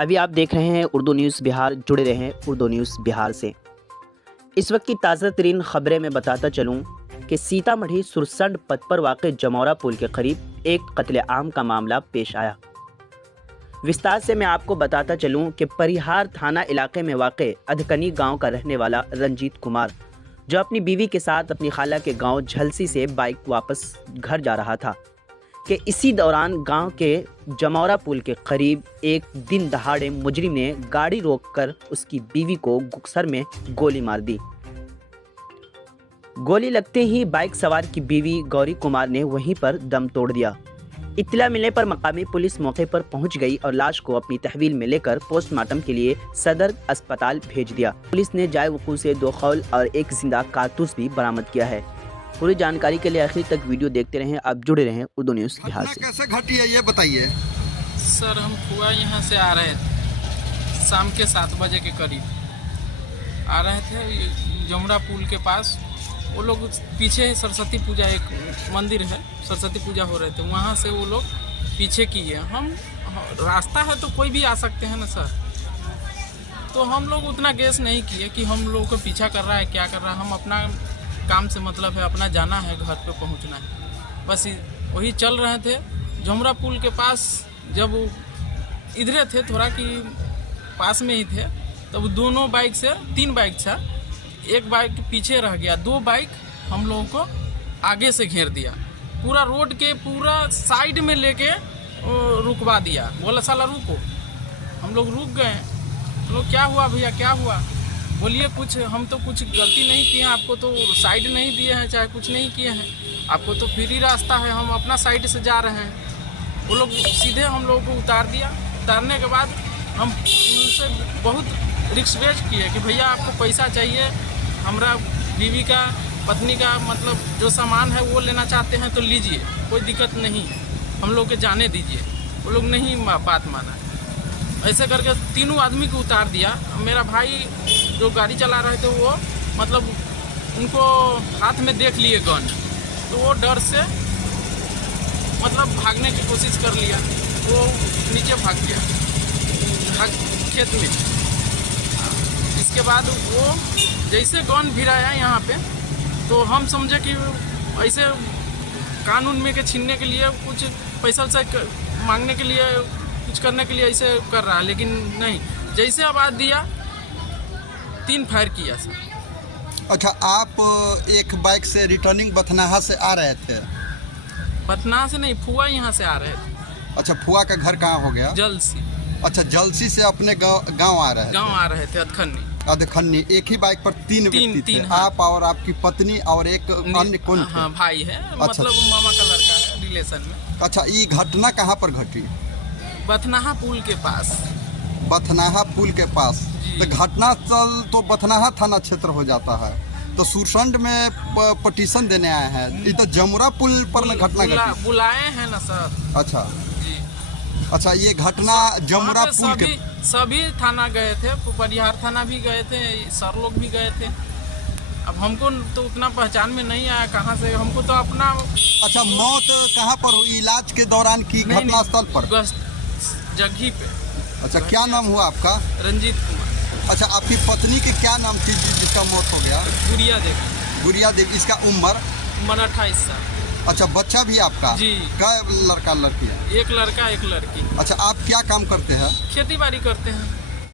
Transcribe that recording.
अभी आप देख रहे हैं उर्दू न्यूज़ बिहार। जुड़े रहें उर्दू न्यूज़ बिहार से। इस वक्त की ताज़ा तरीन खबरें मैं बताता चलूँ कि सीतामढ़ी सुरसंड पथ पर वाक़ जमौरा पुल के करीब एक कत्ले-आम का मामला पेश आया। विस्तार से मैं आपको बताता चलूँ कि परिहार थाना इलाके में वाक़े अधकनी गांव का रहने वाला रंजीत कुमार, जो अपनी बीवी के साथ अपनी खाला के गांव झलसी से बाइक वापस घर जा रहा था, कि इसी दौरान गांव के जमौरा पुल के करीब एक दिन दहाड़े मुजरिम ने गाड़ी रोककर उसकी बीवी को गुक्सर में गोली मार दी। गोली लगते ही बाइक सवार की बीवी गौरी कुमार ने वहीं पर दम तोड़ दिया। इत्तला मिलने पर मकामी पुलिस मौके पर पहुंच गई और लाश को अपनी तहवील में लेकर पोस्टमार्टम के लिए सदर अस्पताल भेज दिया। पुलिस ने जाए वकूअ से 2 खौल और 1 जिंदा कारतूस भी बरामद किया है। पूरी जानकारी के लिए आखिर तक वीडियो देखते रहें। आप जुड़े रहें उर्दू न्यूज़ बिहार से। कैसे घटी है ये बताइए सर। हम फुआ यहाँ से आ रहे थे, शाम के 7 बजे के करीब आ रहे थे जमुरा पुल के पास। वो लोग पीछे सरस्वती पूजा, एक मंदिर है, सरस्वती पूजा हो रहे थे, वहाँ से वो लोग पीछे किए। हम रास्ता है तो कोई भी आ सकते हैं ना सर, तो हम लोग उतना गेस नहीं किए कि हम लोगों को पीछा कर रहा है, क्या कर रहा है। हम अपना काम से मतलब है, अपना जाना है, घर पे पहुंचना है, बस वही चल रहे थे। जमुरा पुल के पास जब इधरे थे, थोड़ा कि पास में ही थे, तब दोनों बाइक से 3 बाइक था, एक बाइक पीछे रह गया, 2 बाइक हम लोगों को आगे से घेर दिया, पूरा रोड के पूरा साइड में लेके रुकवा दिया। बोला साला रुको। हम लोग रुक गए। हम लोग क्या हुआ भैया, क्या हुआ? बोलिए कुछ, हम तो कुछ गलती नहीं किए हैं, आपको तो साइड नहीं दिए हैं, चाहे कुछ नहीं किए हैं, आपको तो फ्री रास्ता है, हम अपना साइड से जा रहे हैं। वो लोग सीधे हम लोगों को उतार दिया। उतारने के बाद हम उनसे बहुत रिक्वेस्ट किए कि भैया आपको पैसा चाहिए, हमारा बीवी का, पत्नी का मतलब जो सामान है वो लेना चाहते हैं तो लीजिए, कोई दिक्कत नहीं, हम लोग के जाने दीजिए। वो लोग नहीं बात माना। ऐसे करके 3 आदमी को उतार दिया। मेरा भाई जो गाड़ी चला रहे थे वो मतलब उनको हाथ में देख लिए गन, तो वो डर से मतलब भागने की कोशिश कर लिया, वो नीचे भाग गया खेत में। इसके बाद वो जैसे गन भिराया यहाँ पे, तो हम समझे कि ऐसे कानून में के छीनने के लिए, कुछ पैसा मांगने के लिए, कुछ करने के लिए ऐसे कर रहा है, लेकिन नहीं। जैसे आवाज़ दिया 3 फायर किया सर। अच्छा, आप एक बाइक से रिटर्निंग बथनाहा से आ रहे थे? बथनाहा से नहीं, फुआ यहाँ से आ रहे थे। अच्छा, फुआ का घर कहाँ हो गया? जलसी। अच्छा, जलसी से अपने गांव आ रहे थे? गांव आ रहे थे अधखन्नी। एक ही बाइक पर 3 व्यक्ति थे? हाँ। आप और आपकी पत्नी और एक अन्य कौन थे? हाँ, भाई है। अच्छा, मतलब मामा का लड़का है, रिलेशन में। अच्छा, ये घटना कहाँ पर घटी? बथनाहा पुल के पास। बथनाहा पुल के पास? तो घटना स्थल तो बथनाहा थाना क्षेत्र हो जाता है, तो सुरसंड में पटिशन देने आए हैं, ये तो जमुरा पुल पर में घटना घटी। बुलाए हैं ना सर। अच्छा जी। अच्छा, ये घटना जमुरा पुल के सभी थाना गए थे, परिहार थाना भी गए थे, सर लोग भी गए थे। अब हमको तो उतना पहचान में नहीं आया कहाँ से, हमको तो अपना। अच्छा, मौत कहाँ पर हुई? इलाज के दौरान की घटना स्थल पर? जगही पे। अच्छा, क्या नाम हुआ आपका? रंजीत कुमार। अच्छा, आपकी पत्नी के क्या नाम थी जिसका मौत हो गया? गुड़िया देवी। गुड़िया देवी। इसका उम्र? 28 साल। अच्छा, बच्चा भी आपका? जी। क्या लड़का लड़की है? एक लड़का, एक लड़की। अच्छा, आप क्या काम करते हैं? खेती बाड़ी करते हैं।